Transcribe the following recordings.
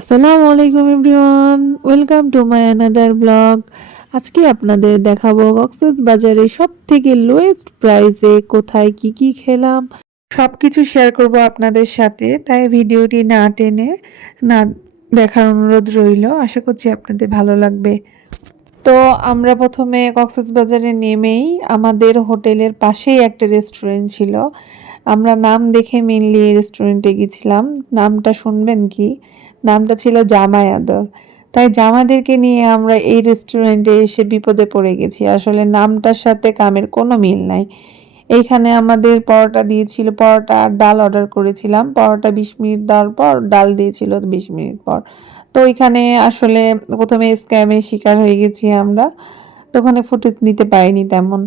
আসসালামু আলাইকুম everyone, welcome to my another blog. আজকে আপনাদের দেখাবো কক্সেস বাজারে সব থেকে লোয়েস্ট প্রাইসে কোথায় কি কি খেলাম। সব কিছু শেয়ার করব আপনাদের সাথে, তাই ভিডিওটি না টেনে না দেখার অনুরোধ রইল। আশা করছি আপনাদের ভালো লাগবে। তো আমরা প্রথমে কক্সেস বাজারে নেমেই আমাদের হোটেলের পাশেই একটা রেস্টুরেন্ট ছিল। আমরা নাম দেখে মেনলি রেস্টুরেন্টে গেছিলাম। নামটা শুনবেন কি? নামটা ছিল জামাই আদর তাই জামাদেরকে নিয়ে আমরা এই রেস্টুরেন্টে এসে বিপদে পড়ে গেছি। আসলে নামটার সাথে কামের কোনো মিল নাই। এইখানে আমাদের পরোটা দিয়েছিল, পরোটা আর ডাল অর্ডার করেছিলাম। পরোটা বিশ মিনিট দেওয়ার পর ডাল দিয়েছিল বিশ মিনিট পর। তো ওইখানে আসলে প্রথমে স্ক্যামের শিকার হয়ে গেছি আমরা। তো ওখানে ফুটেজ নিতে পারিনি তেমন।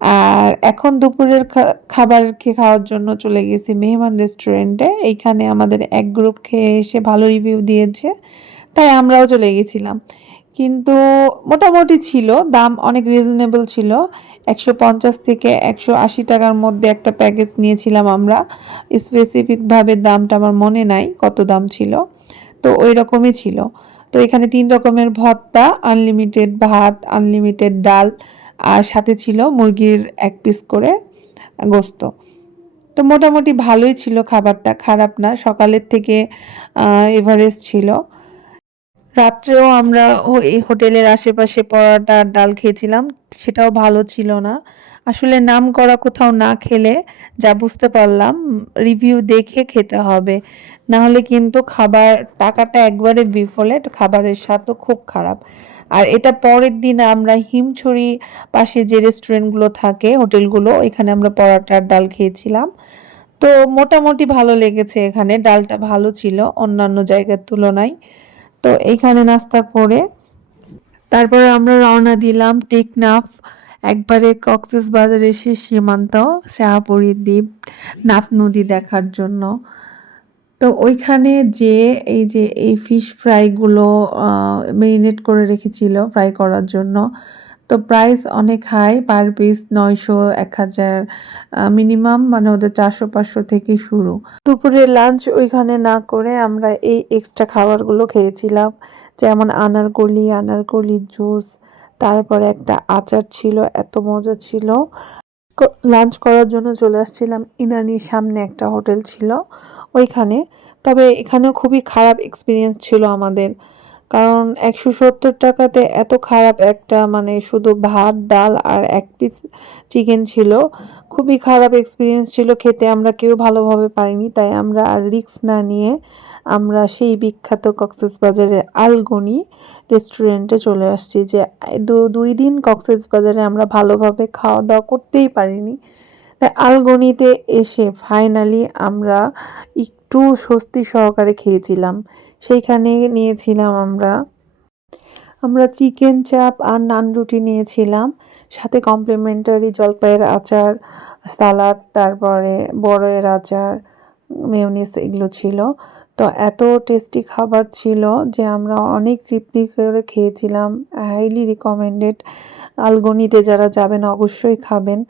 আর এখন দুপুরের খাবার খেয়ে খাওয়ার জন্য চলে গেছি মেহমান রেস্টুরেন্টে। এইখানে আমাদের এক গ্রুপ খেয়ে এসে ভালো রিভিউ দিয়েছে, তাই আমরাও চলে গেছিলাম। কিন্তু মোটামুটি ছিল, দাম অনেক রিজনেবল ছিল। একশো পঞ্চাশ থেকে একশো আশি টাকার মধ্যে একটা প্যাকেজ নিয়েছিলাম আমরা। স্পেসিফিকভাবে দামটা আমার মনে নাই কত দাম ছিল, তো ওই রকমই ছিল। তো এখানে তিন রকমের ভর্তা আনলিমিটেড ভাত আনলিমিটেড ডাল আর সাথে ছিল মুরগির এক পিস করে গোস্ত। তো মোটামুটি ভালোই ছিল খাবারটা, খারাপ না, সকালের থেকে এভারেস্ট ছিল। রাত্রেও আমরা ও- এই হোটেলের আশেপাশে পরোটা আর ডাল খেয়েছিলাম, সেটাও ভালো ছিল না। আসলে নাম করা কোথাও না খেলে যা বুঝতে পারলাম রিভিউ দেখে খেতে হবে। না হলে কিন্তু খাবার, টাকাটা একবারে বিফলে খাবারের স্বাদও খুব খারাপ। আর এটা পরের দিন আমরা হিমছড়ি পাশে যে রেস্টুরেন্টগুলো থাকে, হোটেলগুলো, এখানে আমরা পরোটা আর ডাল খেয়েছিলাম। তো মোটামুটি ভালো লেগেছে এখানে, ডালটা ভালো ছিল অন্যান্য জায়গার তুলনায়। তো এইখানে নাস্তা করে তারপরে আমরা রওনা দিলাম টেকনাফ। একবারে কক্সেস বাজার এসে সীমান্ত শাহপুরী দ্বীপ, নাফ নদী দেখার জন্য। তো ওইখানে যে এই যে এই ফিশ ফ্রাইগুলো মেরিনেট করে রেখেছিল ফ্রাই করার জন্য তো প্রাইস অনেক হাই পার পিস নয়শো, এক হাজার মিনিমাম মানে ওদের চারশো, পাঁচশো থেকে শুরু। দুপুরে লাঞ্চ ওইখানে না করে আমরা এই এক্সট্রা খাবারগুলো খেয়েছিলাম। যেমন আনারকলি আনারকলি জুস তারপরে একটা আচার ছিল, এত মজা ছিল। লাঞ্চ করার জন্য চলে আসছিলাম ইনানির সামনে একটা হোটেল ছিল ওইখানে। তবে এখানেও খুবই খারাপ এক্সপিরিয়েন্স ছিল আমাদের। কারণ একশো সত্তর টাকাতে এত খারাপ একটা মানে শুধু ভাত, ডাল আর এক পিস চিকেন ছিল। খুবই খারাপ এক্সপিরিয়েন্স ছিল, খেতে আমরা কেউ ভালোভাবে পারিনি, তাই আমরা আর রিস্ক না নিয়ে আমরা সেই বিখ্যাত কক্সেস বাজারের আলগনি রেস্টুরেন্টে চলে আসছি যে দুই দিন কক্সেস বাজারে আমরা ভালোভাবে খাওয়া দাওয়া করতেই পারিনি। তাই আলগনিতে এসে ফাইনালি আমরা একটু স্বস্তি সহকারে খেয়েছিলাম। সেইখানে নিয়েছিলাম আমরা। আমরা চিকেন চাপ আর নান রুটি নিয়েছিলাম। সাথে কমপ্লিমেন্টারি জলপাইয়ের আচার, সালাদ, তারপরে বড়য়ের আচার, মেয়নিস এগুলো ছিল। তো এত টেস্টি খাবার ছিল যে আমরা অনেক তৃপ্তি করে খেয়েছিলাম। Highly recommended. আলগনিতে যারা যাবেন অবশ্যই খাবেন।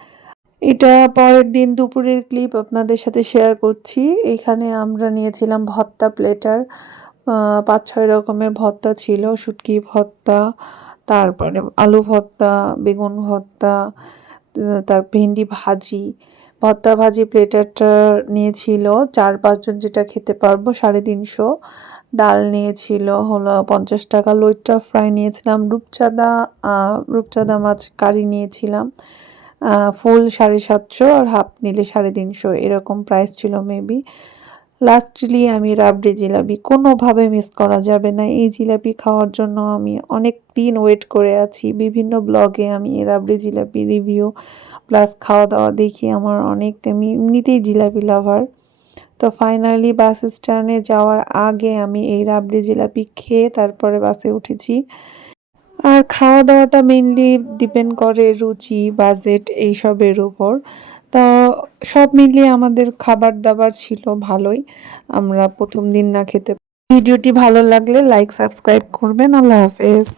এটা পরের দিন দুপুরের ক্লিপ আপনাদের সাথে শেয়ার করছি। এখানে আমরা নিয়েছিলাম ভত্তা প্লেটার। পাঁচ ছয় রকমের ভর্তা ছিল, শুটকি ভর্তা, তারপরে আলু ভর্তা, বেগুন ভর্তা তার ভেন্ডি ভাজি। ভর্তা ভাজি প্লেটারটা নিয়েছিল, চার পাঁচজন যেটা খেতে পারব, সাড়ে তিনশো। ডাল নিয়েছিল, হলো পঞ্চাশ টাকা। লইট্টা ফ্রাই নিয়েছিলাম, রূপচাঁদা রূপচাঁদা মাছ কারি নিয়েছিলাম। ফুল সাড়ে সাতশো আর হাফ নিলে সাড়ে তিনশো, এরকম প্রাইস ছিল মেবি লাস্টলি আমি রাবড়ি জিলাপি কোনোভাবে মিস করা যাবে না এই জিলাপি খাওয়ার জন্য আমি অনেক দিন ওয়েট করে আছি বিভিন্ন ব্লগে আমি রাবড়ি জিলাপি রিভিউ প্লাস খাওয়া দাওয়া দেখি আমার অনেক আমি এমনিতেই জিলাপি লাভার তো ফাইনালি বাস স্ট্যান্ডে যাওয়ার আগে আমি এই রাবড়ি জিলাপি খেয়ে তারপরে বাসে উঠেছি আর খাওয়া দাওয়াটা মেনলি ডিপেন্ড করে রুচি বাজেট এইসবের উপর তা সব মিলিয়ে আমাদের খাবার দাবার ছিল ভালোই। আমরা প্রথম দিন না খেতে ভিডিওটি ভালো লাগলে লাইক সাবস্ক্রাইব করবেন। আল্লাহ হাফেজ।